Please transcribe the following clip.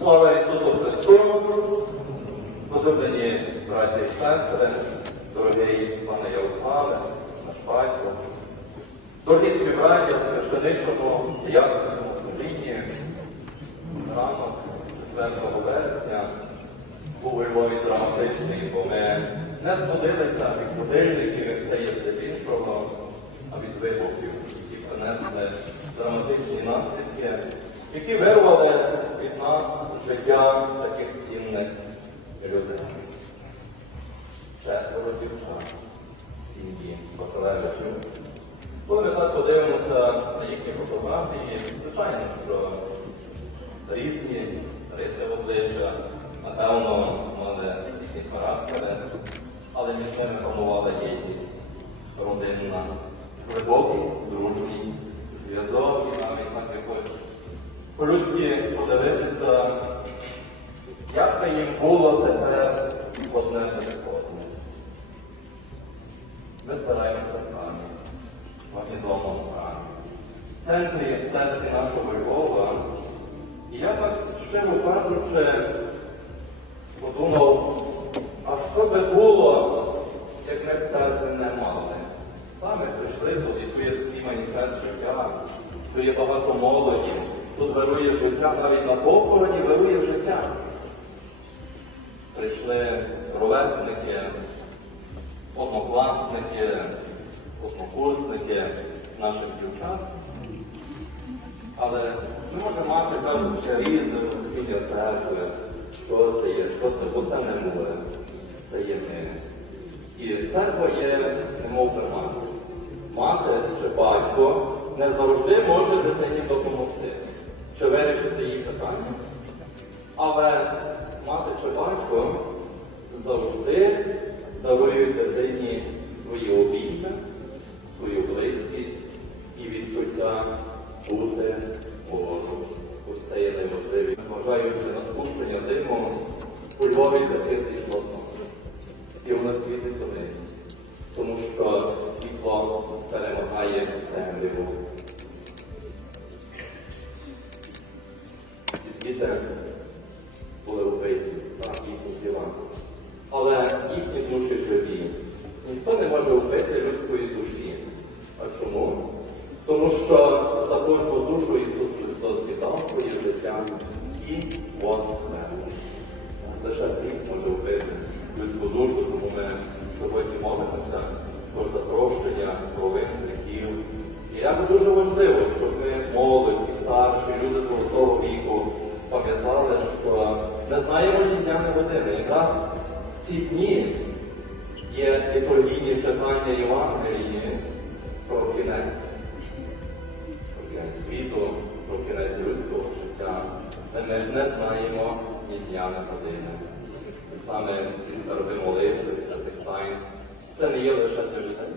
Слава Ісусу Христу! Возлюблені браті і сестри, дорогий пане Ярославе, наш батько, дорогі співбраті в священичому якісному служінні, ранок 4 вересня був у Львові драматичний, бо ми не збудилися від будильників, як це є здебільшого, а від вибухів, які принесли драматичні наслідки, які вирвали життя таких цінних людей. Четверо дівчат сім'ї Василевичів. Коли ми так подивимося на їхні фотографії, звичайно, що різні риси обличчя, напевно, мали різні характери, але між ними панувала єдність, родинна, глибокий, дружній зв'язок і навіть так якось по-людськи подивитися, як би їм було тепер одне без. Ми стараємося в храмі, в організованому храмі, в центрі, в серці нашого Львова. І я так щиро кажучи, подумав, а що би було, як ми церкви не мали? Та ми прийшли, тут відкрив такий маніфест життя, тут є багато молоді, тут вирує життя, навіть на похороні вирує життя. Прийшли ровесники, однокласники, однокурсники наших дівчат. Але ми можемо мати кажуть, різне розуміння церкви, що це є, що це, бо це не море, це є ми. І церква є, немов мати. Мати чи батько не завжди може дитині допомогти, чи вирішити її питання. Але мати чи батько завжди дарують дитині свої обійми, свою близькість і відчуття бути поруч. Ось це є найважливіше. Зважаючи на скупчення диму, у Львові таки зійшло сонце. І воно світить туди. Тому що світло перемагає темряву. Тому що за кожну душу Ісус Христос віддав своє життя і воскрес. Лише Він може людську душу, тому ми сьогодні молимося про запрошення провин гріхів. І як дуже важливо, щоб ми молодь і старші, люди золотого віку, пам'ятали, що не знаємо ні дня, ні години. Якраз ці дні є літургійні читання Євангелії ні дня. І саме ці старові молитви, святих таїнств, це не є лише для людей